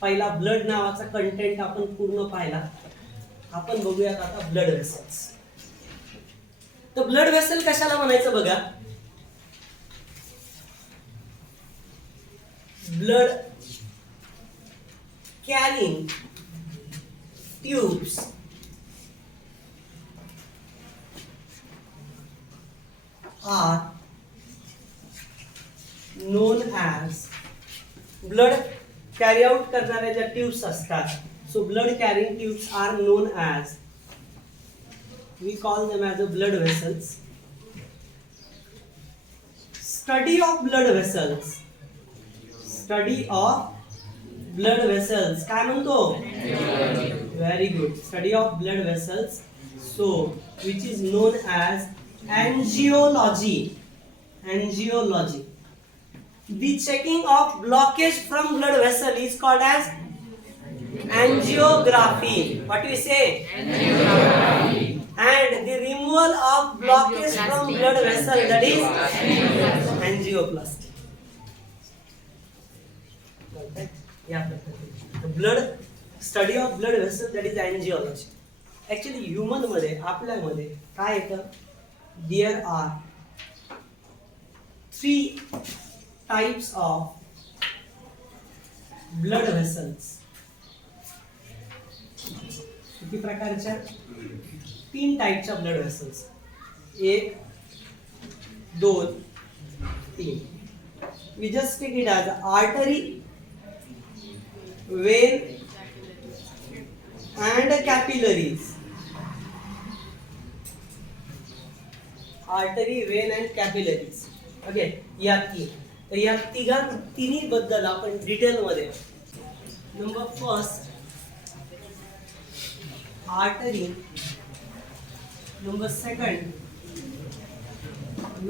पहिला ब्लड नावाचा कंटेंट आपण पूर्ण पाहिला. आपण बघूयात आता ब्लड वेसल्स. तर ब्लड वेसल कशाला म्हणायचं बघा. Blood carrying tubes are known as blood carry out करणाऱ्या ज्या ट्यूब्स असतात. So blood carrying tubes are known as, we call them as a blood vessels. Study of blood vessels. Study of blood vessels काय म्हणतो? Very good. Study of blood vessels, so which is known as angiology. Angiology. The checking of blockage from blood vessel is called as angiography. What do you say? Angiography. And the removal of blockage from blood vessel, that is angioplasty. Yeah. Blood study of blood vessel, that is angiology. Actually human मध्ये आपल्यामध्ये काय येतं? There are 3 types of blood vessels. किती प्रकारच्या? 3 टाइपच्या blood vessels. 1 2 3. We just take it as artery, vein and capillaries. Artery, Wien and capillaries. Okay, या 3. तर या तिन्ही बद्दल आपण डिटेल मध्ये. Number first artery, number second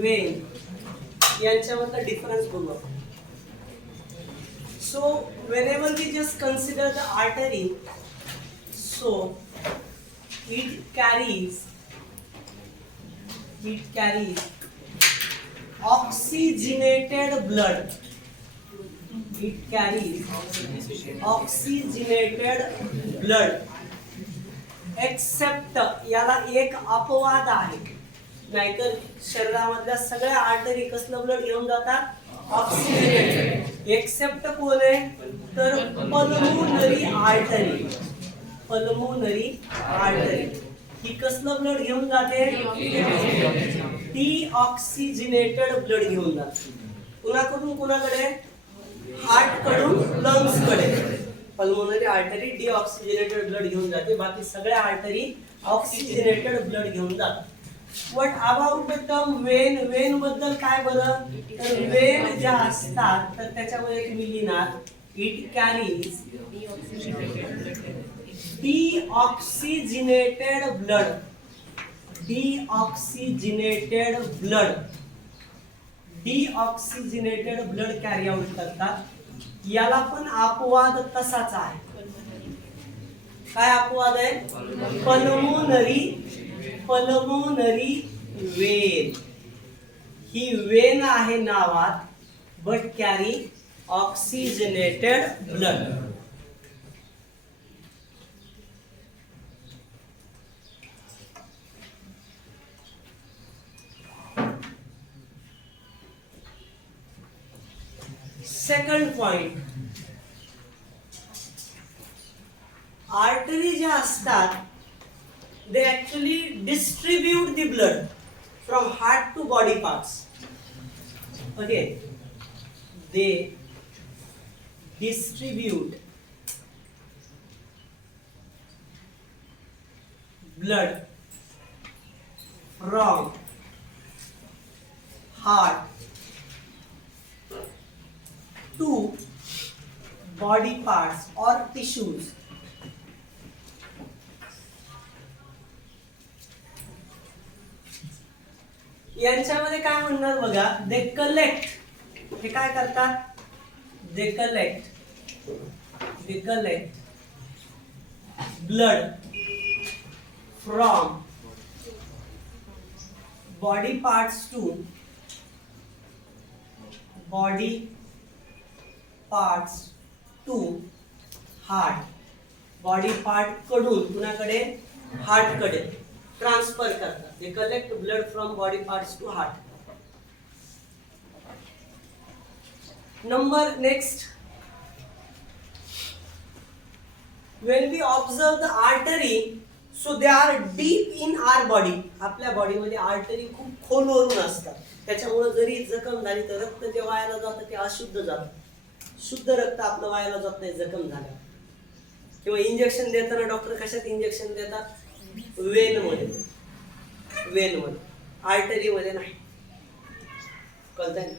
Wien, यांच्यामधला डिफरन्स बघू आपण. So whenever we just consider the artery, so it carries oxygenated blood. It carries oxygenated blood. Except याला एक अपवाद आहे. नाहीतर शरीरामधल्या सगळ्या आर्टरी कसलं ब्लड घेऊन जातात? ऑक्सिजनेटेड. एक्सेप्ट कोण आहे? तर पल्मोनरी आर्टरी. पल्मोनरी आर्टरी ही कसलं ब्लड घेऊन जाते? डीऑक्सिजनेटेड ब्लड घेऊन जाते. कुणाकडून कुणाकडे? हार्ट कडून लंग्स कडे. पल्मोनरी आर्टरी डीऑक्सिजनेटेड ब्लड घेऊन जाते. बाकी सगळ्या आर्टरी ऑक्सिजनेटेड ब्लड घेऊन जातात. What about the term Wien? Wien बद्दल काय बरं? तर वेन ज्या असतात तर त्याच्यामध्ये एक मिलीनार. It carries deoxygenated blood. Deoxygenated blood. Deoxygenated blood carry out करतात. याला पण अपवाद तसाच आहे. काय अपवाद आहे? Pulmonary vein. ही वेन आहे नावात, but carry oxygenated blood. Second point, artery ज्या असतात they actually distribute the blood from heart to body parts. Okay, they distribute blood from heart to body parts or tissues. यांच्यामध्ये काय म्हणणार बघा, they collect. हे काय करतात? They collect blood from body parts to heart, body part कडून कुणाकडे, heart कडे ट्रान्सफर करतात. They collect blood from body parts to heart. Number next, when we observe the artery, so they are deep in our body. आपल्या बॉडीमध्ये artery खूप खोलवरून असतात. त्याच्यामुळे जरी जखम झाली तर रक्त जे वायाला जातं ते अशुद्ध जातं. शुद्ध रक्त आपलं वायाला जात नाही जखम झाल्या. किंवा इंजेक्शन देताना डॉक्टर कशात इंजेक्शन देतात, वेन मध्ये, वेन मध्ये, आर्टरी मध्ये नाही. कळतंय ना?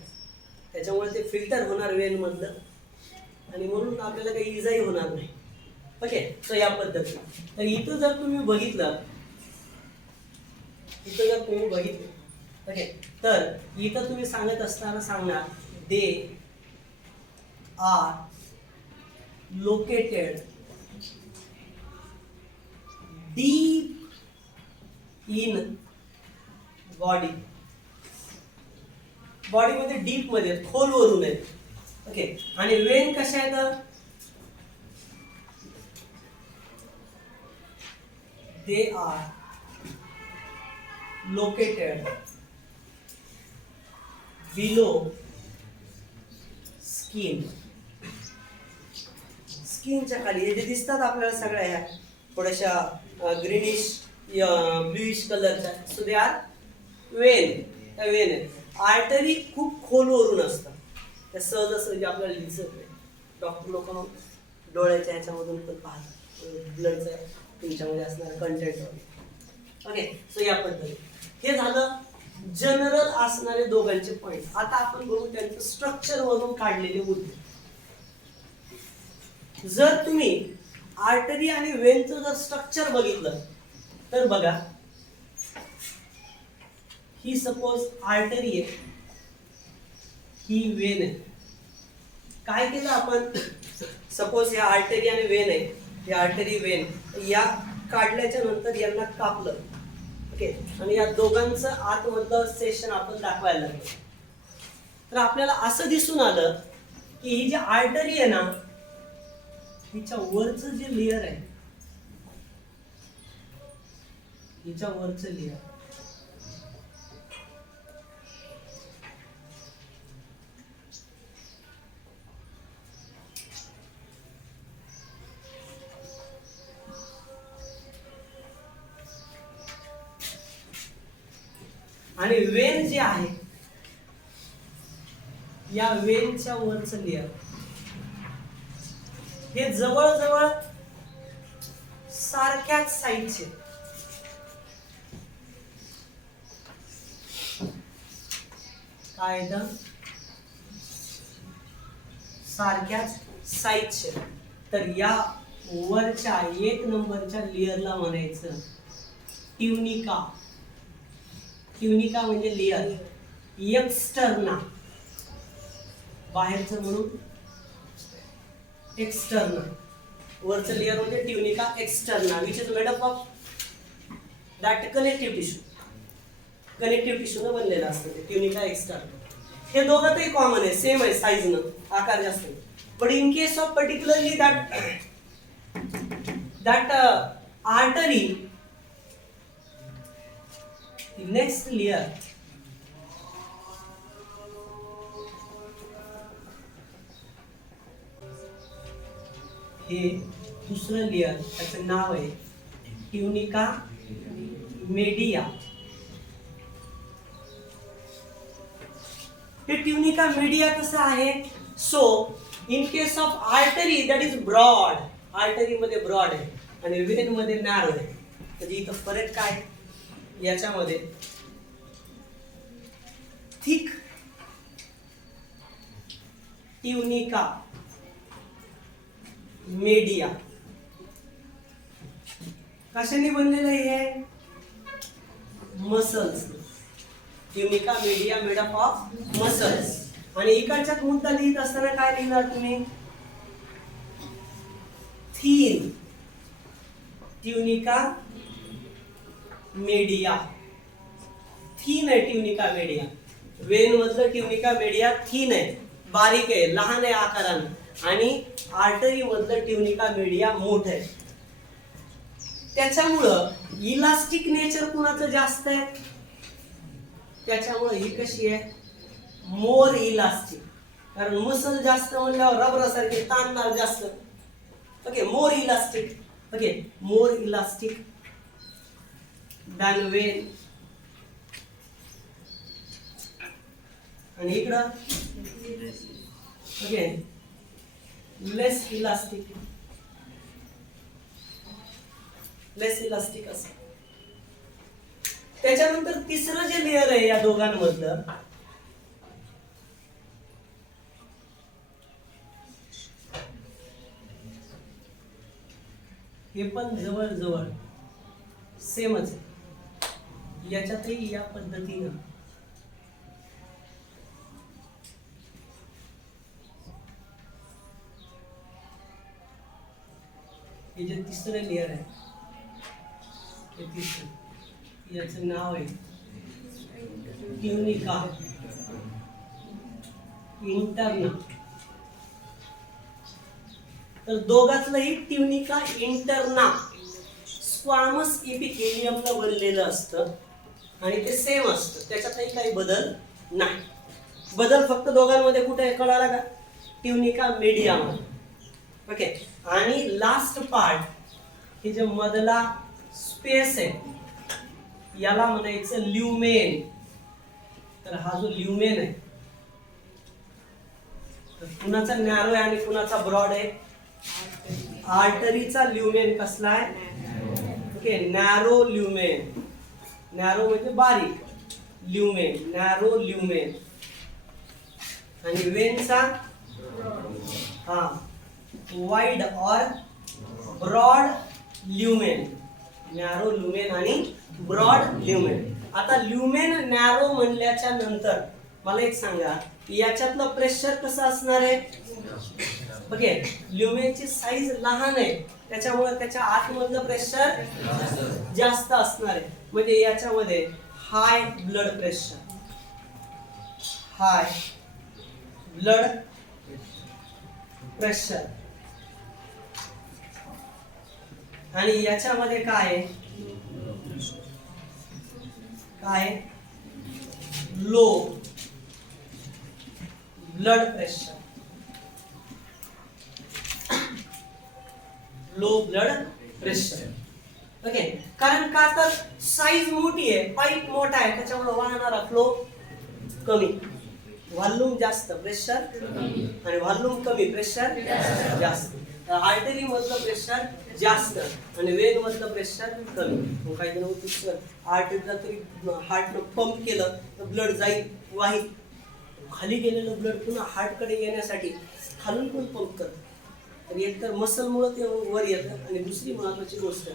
त्याच्यामुळे ते फिल्टर होणार वेन मधलं आणि म्हणून आपल्याला काही इजाही होणार नाही. ओके, सो या पद्धतीने. तर इथं जर तुम्ही बघितलं, ओके, तर इथं तुम्ही सांगत असताना सांगणार they are located deep in body. बॉडीमध्ये डीप मध्ये, खोलवरून आहेत. ओके, आणि वेन कशा आहेत, they are located below skin. स्किनच्या खाली हे जे दिसतात आपल्याला सगळ्या ह्या थोड्याशा ग्रीनिश ब्लूइश कलरच्या, सो दे आर वेन. त्या वेन आहेत. आर्टरी खूप खोलवरून असतात, त्या सहजासहजी आपल्याला दिसत नाही. डॉक्टर लोक डोळ्याच्या ह्याच्यामधून पण पाहतात ब्लडचं तुमच्यामध्ये असणारं कंटेंट. ओके, सो या पद्धतीने हे झालं जनरल असणारे दोघांचे पॉइंट. आता आपण बघू त्यांचं स्ट्रक्चर वरून काढलेले मुद्दे. जर तुम्ही आर्टरी आणि वेनचं जर स्ट्रक्चर बघितलं तर बघा, ही सपोज आर्टरी आहे, ही वेन आहे. काय केलं आपण, सपोज हे आर्टरी आणि वेन आहे, हे आर्टरी वेन या काढल्याच्या नंतर यांना कापलं. ओके, आणि या दोघांचं आतमधलं सेशन आपण दाखवायला लागलो. तर आपल्याला असं दिसून आलं की ही जी आर्टरी आहे ना, हिच्या वरचं जे लेयर आहे, हिच्या वरचं लेयर आणि वेन जे आहे, या वेनच्या वरचं लेयर हे जवळजवळ सारख्याच साईजचे. काय एकदम सारख्याच साईजचे. तर या वरच्या 1 नंबरच्या लेयरला म्हणायचं ट्युनिका. ट्युनिका म्हणजे लेयर, एक्सटर्ना, बाहेरचं म्हणून एक्सटर्ना. वरचं लेयर म्हणजे tunica externa, which is made up of that connective tissue. Connective टिश्यूनं बनलेलं असतं ते ट्युनिका एक्सटर्ना. हे दोघांतही कॉमन आहे, सेम आहे साईजनं, आकार जास्त आहे. But in case of particularly that artery, next layer हे दुसरं लेयर, त्याचं नाव आहे ट्युनिका मेडिया. हे ट्युनिका मेडिया कसं आहे, so in case of artery that is broad, artery मध्ये ब्रॉड आहे आणि वेन मध्ये नॅरो आहे. म्हणजे इथं फरक काय, याच्यामध्ये थिक ट्युनिका मेडिया कशाने बनलेलं आहे, muscles. Tunica media made up of muscles. आणि इकडच्यात मुद्दा लिहित असताना काय लिहिणार तुम्ही, थीन ट्युनिका मेडिया. थीन आहे ट्युनिका मेडिया. वेन मधलं ट्युनिका मेडिया थीन आहे, बारीक आहे, लहान आहे आकारानं. आणि आर्टरी मधलं ट्युनिका मीडिया मोठं आहे. त्याच्यामुळं इलास्टिक नेचर कुणाचं जास्त आहे? त्याच्यामुळं ही कशी आहे? मोर इलास्टिक. कारण मसल जास्त म्हणल्यावर रबर सारखे ताणणार जास्त. ओके, मोर इलास्टिक. ओके, मोर इलास्टिक दॅन वेन. आणि इकडं ओके लेस इलास्टिक. लेस इलास्टिक असं. त्याच्यानंतर तिसरं जे लेअर आहे या दोघांमधलं, हे पण जवळ जवळ सेमच आहे. याच्यातही या पद्धतीनं हे जे तिसरं लेअर आहे, हे तिसरं, याचं नाव आहे ट्युनिका इंटरना. तर दोघातलंही ट्युनिका इंटरना स्क्वामस एपिथेलियमनं बनलेलं असतं आणि ते सेम असतं. त्याच्यातही काही बदल नाही. बदल फक्त दोघांमध्ये कुठे आहे कळाला का? Tunica medium. ओके, आणि लास्ट पार्ट, हे जे मधला स्पेस आहे याला म्हणायचं ल्युमेन. तर हा जो ल्युमेन आहे, तर कुणाचा नॅरो आहे आणि कुणाचा ब्रॉड आहे? आर्टरीचा ल्युमेन कसला आहे? Okay, narrow lumen. नॅरो म्हणजे बारीक, ल्युमेन, नॅरो ल्युमेन. आणि वेनचा हा वाइड और ब्रॉड ल्युमेन. नॅरो ल्युमेन आणि ब्रॉड ल्युमेन. आता ल्युमेन नॅरो म्हणल्याच्या नंतर मला एक सांगा, याच्यातलं प्रेशर कसं असणार आहे? ओके, ल्युमेनची साईज लहान आहे त्याच्यामुळे त्याच्या आतमधलं प्रेशर जास्त असणार आहे. म्हणजे याच्यामध्ये high blood pressure, high blood pressure. आणि याच्यामध्ये काय आहे? काय? Low blood pressure. Low blood pressure. Okay, कारण का तर साईज मोठी आहे, पाईप मोठा आहे, त्याच्यामुळे वाहणारा फ्लो कमी, व्हॉल्यूम जास्त, प्रेशर आणि व्हॉल्यूम कमी, प्रेशर जास्त. आर्टरी मधलं प्रेशर जास्त आणि वेन मधलं प्रेशर कमी. काही जण होती आर्टरीला तरी हार्टनं पंप केलं तर ब्लड जाईल वाहीत. खाली गेलेलं ब्लड पुन्हा हार्टकडे येण्यासाठी खालून पण पंप करतं. तर एक तर मसलमुळं ते वर येतं आणि दुसरी महत्वाची गोष्ट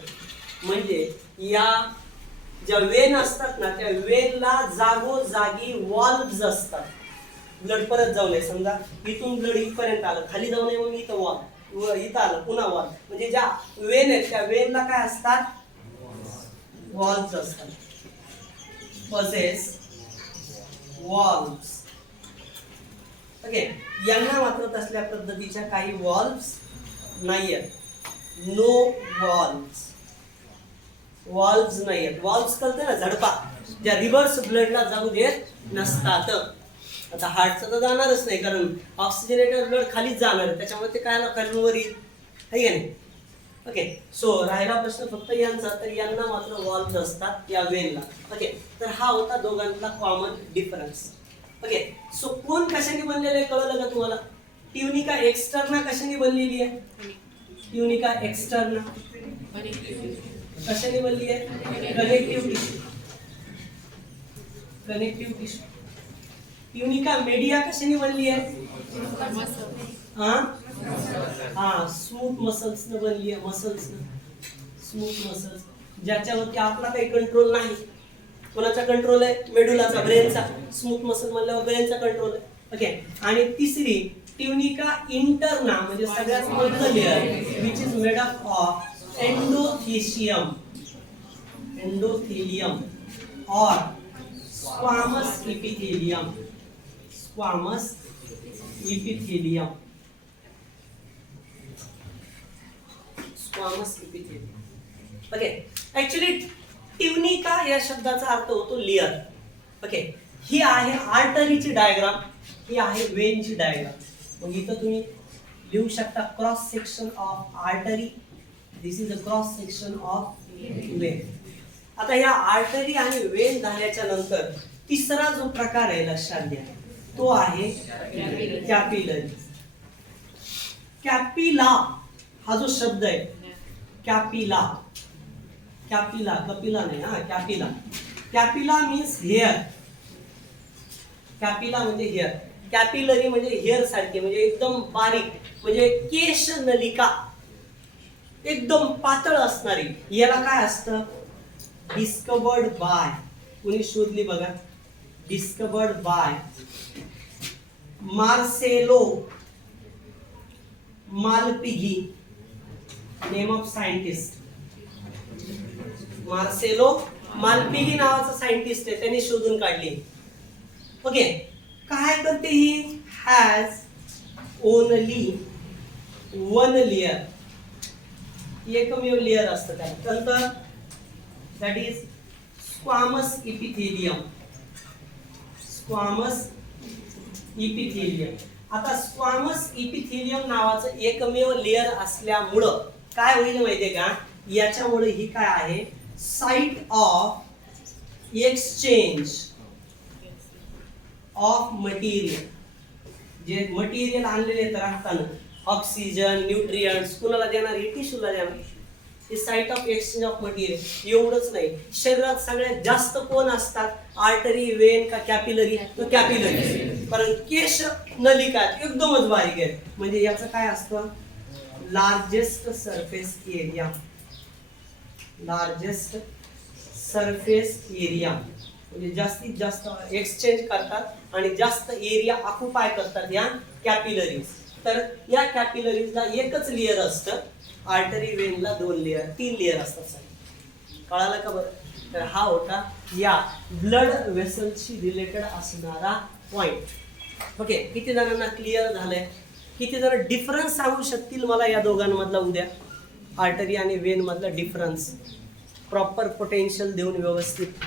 म्हणजे या ज्या वेन असतात ना, त्या वेनला जागोजागी वॉल्व्ज असतात. ब्लड परत जाऊ नये. समजा इथून ब्लड इथपर्यंत आलं, खाली जाऊ नये म्हणून इथं वॉल्व, इथं आलं पुन्हा वॉल्व. म्हणजे ज्या वेन आहेत त्या वेनला काय असतात? वॉल्व्ज असतात. Possesses valves. ओके, यांना मात्र तसल्या पद्धतीच्या काही वॉल्व्स नाहीयेत. No valves. वॉल्व्स नाहीयेत. वॉल्व्स कळते ना, झडपा, ज्या रिव्हर्स ब्लडला जाऊ देत नसतात. आता हार्टचं तर जाणारच नाही, कारण ऑक्सिजनेटेड ब्लड खालीच जाणार आहे, त्याच्यामुळे ते काय खालून येईल, आहे का नाही? ओके, सो राहिला प्रश्न फक्त यांचा. तर यांना मात्र वॉल्व्स असतात या वेनला. ओके, तर हा होता दोघांचा कॉमन डिफरन्स. ओके, सो कोण कशाने बनलेलं आहे कळलं का तुम्हाला? ट्युनिका एक्सटर्ना कशाने बनलेली आहे? ट्युनिका एक्सटर्ना कशाने बनली आहे? Connective tissue. Connective tissue. Tunica media कशाने बनली आहे? स्मूथ मसल्स न बनली आहे. मसल्स, स्मूथ मसल्स ज्याच्यावरती आपला काही कंट्रोल नाही. कोणाचा कंट्रोल आहे? मेडुलाचा, ब्रेनचा. स्मूथ मसल म्हणल्यावर ब्रेनचा कंट्रोल आहे. ओके, आणि तिसरी ट्युनिका इंटरना म्हणजे सगळ्यात मधलं layer, which is made up of endothecium, endothelium और squamous epithelium, squamous epithelium. Squamous epithelium. Okay, actually tunica या शब्दाचा अर्थ होतो लेअर. ओके, ही आहे आर्टरीची डायग्राम, ही आहे वेनची डायग्राम. मग इथं तुम्ही लिहू शकता cross section of artery, this is a cross section of Wien. आता या आर्टरी आणि वेन झाल्याच्या नंतर तिसरा जो प्रकार आहे लक्षात घ्या, तो आहे कॅपिलरी. कॅपिला हा जो शब्द आहे, कॅपिला, कॅपिला, कपिला नाही हा, कॅपिला. कॅपिला मीन्स हेअर. कॅपिला म्हणजे हेअर, कॅपिलरी म्हणजे हेअर सारखे, म्हणजे एकदम बारीक, म्हणजे केश नलिका एकदम पातळ असणारी. याला काय असतं? डिस्कवर्ड बाय, कुणी शोधली बघा, discovered by Marcello Malpighi, name of scientist. Marcello Malpighi नावाचा सायंटिस्ट आहे, त्यांनी शोधून काढली. ओके, काय करते ही? हॅज ओनली वन लेअर, एकमेव लेअर असतं त्यानंतर, that is squamous epithelium. Squamous epithelium. आता स्क्वामस इपिथेलियम नावाचं एकमेव लेअर असल्यामुळं काय होईल माहितीये का? याच्यामुळे ही काय आहे? Site of exchange of material. जे मटेरियल आणलेले राहताना, ऑक्सिजन, न्यूट्रियंट्स कुणाला देणार? टिश्यूला देणार. ही site of exchange of material. एवढंच नाही, शरीरात सगळ्यात जास्त कोण असतात? आर्टरी, वेन का कॅपिलरी? तो कॅपिलरी. कारण केश नलिका एकदमच बारीक आहे. म्हणजे याचं काय असतं? Largest surface area. Largest surface area म्हणजे जास्तीत जास्त एक्सचेंज करतात आणि जास्त एरिया ऑक्युपाय करतात या कॅपिलरीज. तर या कॅपिलरीजला एकच लेअर असतं, आर्टरी वेनला 2 लेअर 3 लेअर असतात. कळालं का बरं? तर हा होता या ब्लड वेसलशी रिलेटेड असणारा पॉइंट. ओके, किती जणांना क्लिअर झालंय? किती जण डिफरन्स सांगू शकतील मला या दोघांमधला उद्या? आर्टरी आणि वेन मधला डिफरन्स प्रॉपर पोटेन्शियल देऊन व्यवस्थित